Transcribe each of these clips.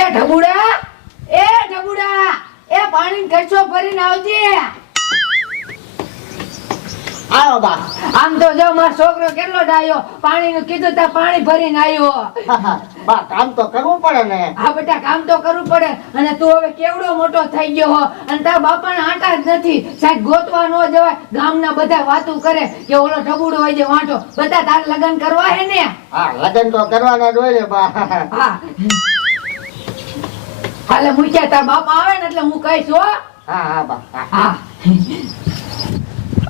એ ઢબુડા એ ઢબુડા એ પાણી ખર્ચો ભરીને આવજે. આવો બા. આમ તો જો માર છોકરો કેટલો ડાયો પાણીનું કીધું તા પાણી ભરીને આવ્યો. બા કામ તો કરવું પડે ને. હા બેટા કામ તો કરવું પડે. અને તું હવે કેવડો મોટો થઈ ગયો હો. અને તારા બાપાને આટા જ નથી. સાહેબ ગોતવા ન જવાય. ગામના બધા વાતું કરે કે ઓલો ઢબુડો હોય છે વાંટો બધા તારે લગન કરવા હે ને? હા લગન તો કરવાના જ હોય ને બા. હા. હાલે મૂક્યા તાર બાપા આવે ને એટલે હું કહીશ હો. હા હા બા હા.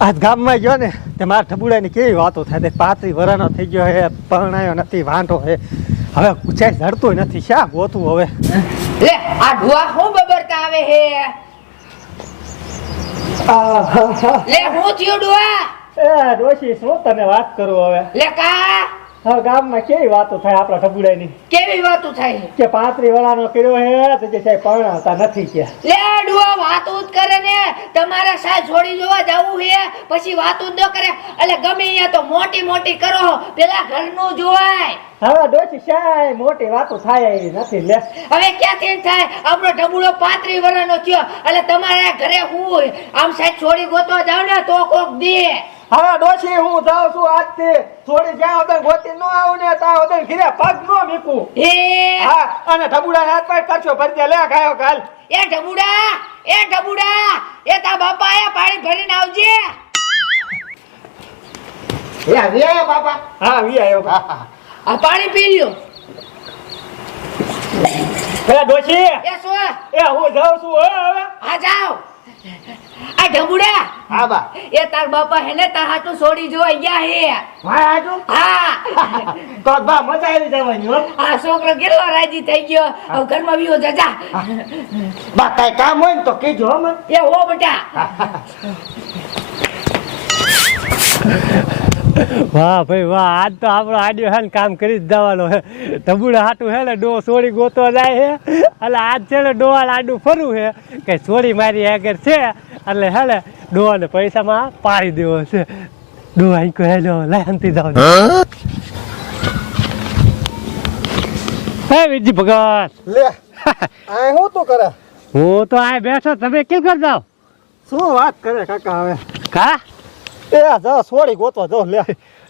આજ ગામમાં ગયો ને તે મારા ઠબુડાની કેવી વાતો થાય? તે પાતરી વરાનો થઈ ગયો હે પરણાયો નથી વાંઢો હે. હવે ઉચાઈ જડતું નથી શા ગોતું હવે? લે આ ઢુઆ હું બબરતા આવે હે? લે હું થયો ડુઆ? એ ડોશી શું તને વાત કરું હવે? લે કા? હવે ગામમાં કેવી વાતો થાય આપણા ઠબુડાની કેવી વાતો થાય? કે પાંત્રી વરાનો કર્યો હે તો જે સાહેબ પરણાવતા નથી કે. લે ડુઆ વાતો જ કરે ને. તમારે સાહેબ છોડી જોવા જવું હે પછી વાતો ન કરે. એટલે ગમે અહીંયા તો મોટી મોટી કરો પેલા ઘરનું જોવાય. હવે ડોચી સાહેબ મોટી વાતો થાય એવી નથી લે. હવે ક્યાંથી થાય? આપણો ઢબુડો પાંત્રી વર્ષનો થયો. એટલે તમારે ઘરે હું આમ સાહેબ છોડી ગોતવા જાવ ને તો કોક દે. હવે ડોશી હું જાઉં છું આજથી થોડી જ્યાં સુધી ગોતી ન આવું ને ત્યાં સુધી ઘીરે પગ નો મીકું. એ! હા અને ઢબુડા હાથ પર કરશો ભરજે લે ખાયો કાલ. એ ઢબુડા! એ ઢબુડા! એ તા બાપા આયા પાણી ભરીને આવજે. એ આવી આયો બાપા? હા આવી આયો. હા, હા. આ પાણી પી લ્યો. એ ડોશી. એ શું? એ હું જાઉં છું હો હવે. આ જાઓ. આ ઢબુડા હા બા. એ તાર બાપા હેને તાર હાટું છોડી જો અહીંયા હે. હા હાજુ હા. તો બા મજા આવી જવાની હો. આ છોકરો કેટલો રાજી થઈ ગયો. હવે ઘરમાં વિયો જજા બા કઈ કામ હોય ને તો કીજો હો મને. એ હો બેટા. વાહ ભાઈ વાહ આજ તો આપણો આડિયો હે ને કામ કરી જ જવાનો હે. તબુડા હાટું હે ને ડો સોડી ગોતો જાય હે. એટલે આજ છે ને ડોવાલ આડું ફરવું હે. કે સોડી મારી આગળ છે એટલે હે ને ડોવાને પૈસામાં પાડી દેવો છે. ડોવા અહીં કહે લો લઈ જાવ હે? વિજી ભગત લે આ હું તો કરે? હું તો આ બેઠો તમે કેમ કર જાવ શું વાત કરે કાકા હવે? કા? એ જા સોરી ગોતવા જો લે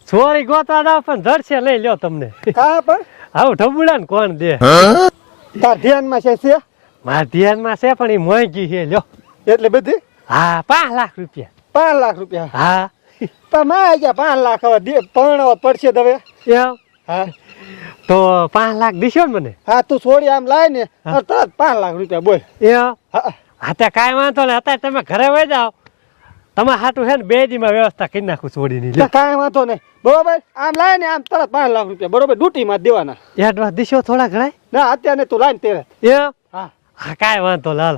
સોરી ગોતા જાવ પણ ધરશે લઈ લ્યો તમને. કા પણ? આવું ઢબુડા ને કોણ દે? તાર ધ્યાનમાં છે છે? મારા ધ્યાનમાં છે પણ એ મોંઘી છે લ્યો. એટલે બધી? હા પાંચ લાખ રૂપિયા. પાંચ લાખ રૂપિયા? હા. પણ માં ગયા પાંચ લાખ હવે દે પરણાવવા પડશે દવે હવે. એમ હા. તો પાંચ લાખ દીશો ને મને? હા તું સોડી આમ લાય ને હા. તો તરત પાંચ લાખ રૂપિયા બોલ. એમ હા. હા ત્યાં કાંઈ વાંધો ને અત્યારે તમે ઘરે વહી જાઓ. તમારે હાટું છે ને બે દીમાં વ્યવસ્થા કરી નાખું છોડીની તો કાંઈ વાંધો નહીં. બરોબર? આમ લાય ને આમ તરત પાંચ લાખ રૂપિયા. બરોબર? ડ્યુટીમાં દેવાના. એડવાન્સ દીશો થોડા ઘણા ના અત્યારે તું લાય ને તેરે. એમ હા. કાંઈ વાંધો લાલ.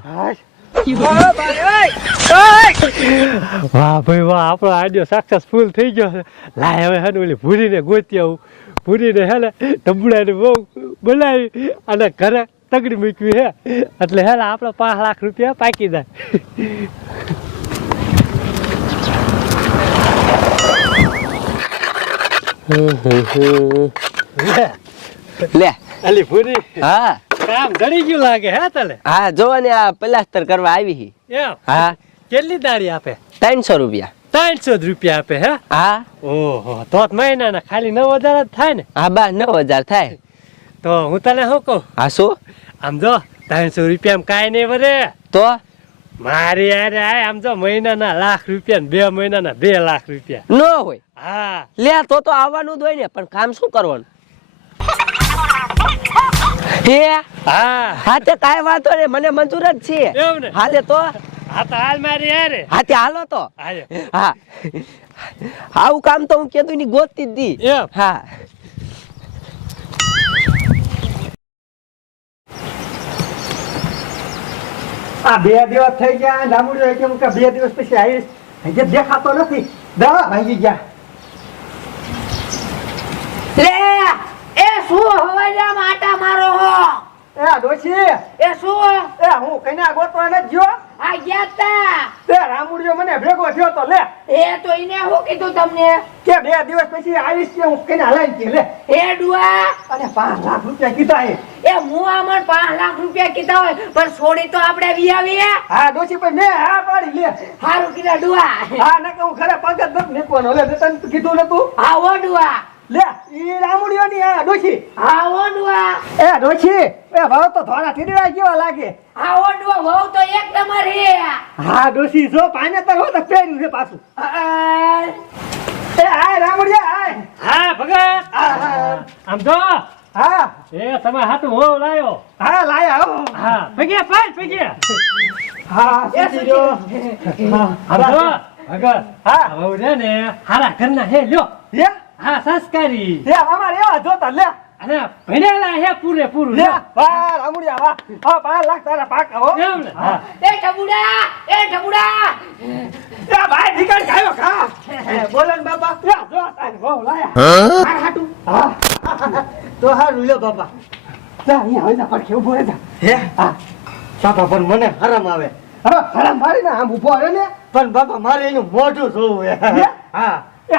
વાહ ભાઈ વાહ આપણો આઈડિયો સક્સેસફુલ થઈ ગયો છે. લાય હવે હે ને ઓલી ભૂરીને ગોતી આવું. ભૂરીને હે ને ટબુડાને બહુ બોલાવી અને ઘરે તગડી મૂકવી હે. એટલે હે આપણે પાંચ લાખ રૂપિયા પાકી જાય. લે, લે અલી પૂરી હા. કામ જડી ગયું લાગે હે તને હા જો ને આ પ્લાસ્ટર કરવા આવી હી. એમ? હા. કેટલી દાડી આપે? ત્રણસો રૂપિયા. ત્રણસો જ રૂપિયા આપે હે? હા. ઓહો તો મહિનાના ખાલી નવ હજાર જ થાય ને? હા બા નવ હજાર થાય. તો હું તને શું કહું? હા શું? આમ જો ત્રણસો રૂપિયા કાંઈ નહીં વરે. તો? મારી યાર આય આમ જો મહિનાના લાખ રૂપિયા ને બે મહિનાના બે લાખ રૂપિયા. ન હોય. હા. લે તો તો આવવાનું જ હોય ને પણ કામ શું કરવાનું? હે? હા. હા તે કાંઈ વાંધો નહીં મને મંજૂર જ છે. એમ ને? હા તો હા તો હાલ મારી યારે હા તે હાલો તો. હા. આવું કામ તો હું કીધું ની ગોતતી જ દી. એમ. હા. આ બે દિવસ થઈ ગયા ડામુડી કેમ કે બે દિવસ પછી આવીશ. હજી દેખાતો નથી દવા ભાંગી ગયા. લે એ શું હવાઈલા માટા મારો હો? એ ડોશી. એ શું? એ હું કન્યા ગોતવા નથી ગયો? આ ગયા તા. તે રામુડિયો મને ભેગો થયો તો લે. એ તો ઈને હું કીધું તમને? કે બે દિવસ પછી આવીશ કે હું કન્યા લઈને કે લે. એ ડુઆ. અને પાંચ લાખ રૂપિયા કીધા એ. એ હું આમણ પાંચ લાખ રૂપિયા કીધા હોય પણ છોડી તો આપણે વિયાવીએ હા ડોશી પણ મે હા પાડી લે. હારું કીધા ડુઆ. હા નકે હું ખરે પગ જ નથી નીકળવાનો લે તને કીધું નતું. હા ઓ ડુઆ. લે ઈ રામુડિયો ની આ ડોશી. હા ઓ એ ડોશી એ ભાવ તો થોડા ઠીડડા કેવા લાગે. હા ઓ ડુઆ તો એક નંબર હે હા ડોશી જો પાને તર હો તો પહેર્યું છે પાછું. આ, એ હાય રામુડિયા હાય હા ભગત. હા, આમ તો હા. એ તમારે હાથું હોવ લાયો. હા લાયા હો. હા પગે પાડ પગે હા એ સીધી હા ભગત હા. હવે ને હારા ઘરના હે લ્યો. હા સંસ્કારી. લે અમારે એવા જોતા લે. અને ભણેલા હે પૂરે પૂરું લે વાહ રામુડિયા વાહ. હા બાર લાખ તારા પાક હો. એમ ને એ ઠબુડા એ ઠબુડા એ ભાઈ ઠીકાણ ખાયો ખા. એ બોલો ને બાપા. લે જો તાન હો લાયા. હા? હાટુ હા. તો હા લ્યો બાપા. જા અહીં હોય ના પડખે ઊભો રહે જા હે? હા. બાપા પણ મને હરામ આવે. હવે હરામ મારી ને આમ ઊભો રહે ને? પણ બાપા મારે એનું મોઢું જોવું હે? હે? હા. એ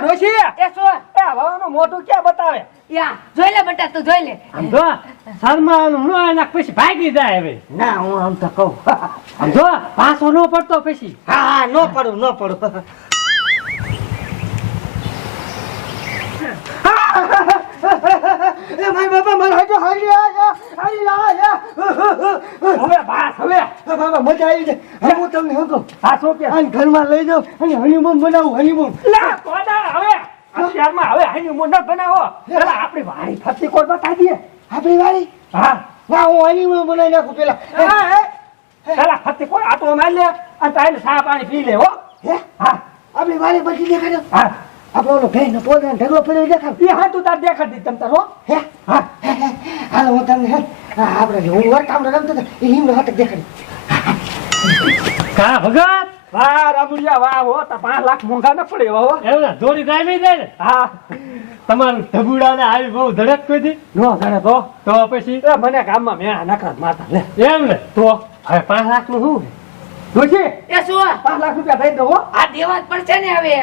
ડોશી! એ શું? એ વહુનું મોઢું ક્યાં બતાવે? યા જોઈ લે બેટા તું જોઈ લે. આમ તો શરમાવાનું ન એના પછી ભાગી જાય હવે. ના હું આમ તો કહું. આમ જો પાછો ન પડતો પછી. હા હા ન પડું ન પડું. એ મારી બાપા મારા હાજો હારી આયા હારી આયા હવે હવે બાબા મજા આવી છે. હવે હું તમને શું કહું? આ શું કે અને ઘરમાં લઈ જાઉં અને હનીમૂન બનાવું હનીમૂન લા કોડા હવે અત્યારમાં હવે હનીમૂન ન બનાવો. પેલા આપણી વાળી ફરતી કોડ બતા દઈએ આપણી વાળી હા. ના હું હનીમૂન બનાવી નાખું પેલા. હા, હે. પેલા ફરતી કોડ આટો મારી લે. અને તારે સા પાણી પી લે હો. હે? હા. આપણી વાળી બચી દેખાડો હા. આપણો ઓલો ભેંનો પોદા ઢગલો પડ્યો દેખાડ એ હા તું તાર દેખાડી તમ તાર હો. હે? હા. હાલો હું તમને હે હા આપણે હું વર્કામડો રમતો હતો એ હિમનો હાથ દેખાડી. કા ભગત? વાહ રામુડિયા વાહ હો તો પાંચ લાખ મોંઘા ન પડે હો એમ ને દોરી દાવી જાય ને? હા. તમારું ઢબુડાને આવી બહુ ધડક કરી દી નો જાણે તો તો પછી? એ મને ગામમાં મેં નકરા માતા લે. એમ ને તો હવે પાંચ લાખનું શું? જોશી એ શું? પાંચ લાખ રૂપિયા ભાઈ દો હો. આ દેવા જ પડશે ને હવે.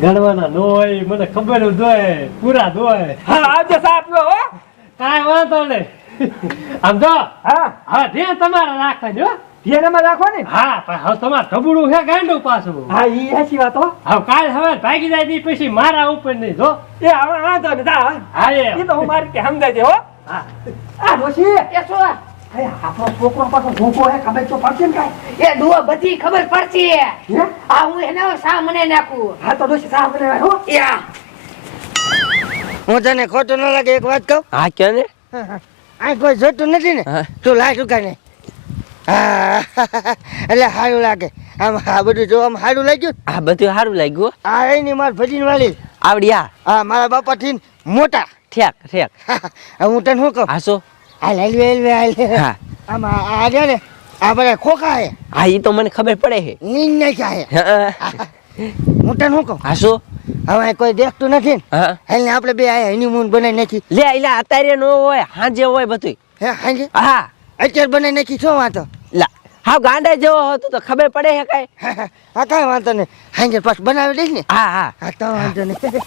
ગણવાના નો હોય મને ખબર જ હોય પૂરા દોય હોય. હા આવજો સા પીવો હો. કાંઈ વાંધો નહીં. આમ તો હા. હા ધ્યાન તમારે રાખજો ધ્યાનમાં રાખો ને હા પણ હવે તમારે ઢબુડું છે ગાંડું પાછું. હા એ સાચી વાતો હવે કાલ હવે ભાગી જાય દી પછી મારા ઉપર નહીં જો. એ હવે વાંધો ને તા હા. એ. તો હું મારી કે સમજાય હો. હા. આ ડોશી. એ શું? અરે આપણો છોકરો પાછો ભૂખો હે ખબર તો પડશે ને કાંઈ? એ ડુઆ બધી ખબર પડશે. હે? આ હું એને સામને નાખું? હા તો ડોશી સાફ મને હો યા. હું તને ખોટું ન લાગે એક વાત કહું? હા કે ને આ કોઈ જોતું નથી ને. તું દુકાને હા એટલે સારું લાગે. આમ આ બધું જોવામાં સારું લાગ્યું? આ બધું સારું લાગ્યું. આ એની માર ભજીન વાળી. આવડી આ હા મારા બાપા થી મોટા. ઠેક ઠેક. હું તને શું કહું? આ શું લેલવે હાલવે હાલવે લે હા. આમ આ આ છે ને આ બધા ખોખા હે. હા એ તો મને ખબર પડે છે નીન નાખ્યા હે. હું. તને શું કહું? આ શું? હવે કોઈ દેખતું નથી ને. આપણે બે આયા હનીમૂન બનાવી નાખી. લે લે અત્યારે નો હોય હાંજે હોય બધું હે હાંજે? હા. અત્યારે બનાવી નાખી શું વાંધો? લા હા ગાંડા જેવો હતો તો ખબર પડે હે કઈ? હા કાંઈ વાંધો નહીં. હાંજે પાછ બનાવી દઈશ ને? હા હા. હા તો વાંધો નહીં.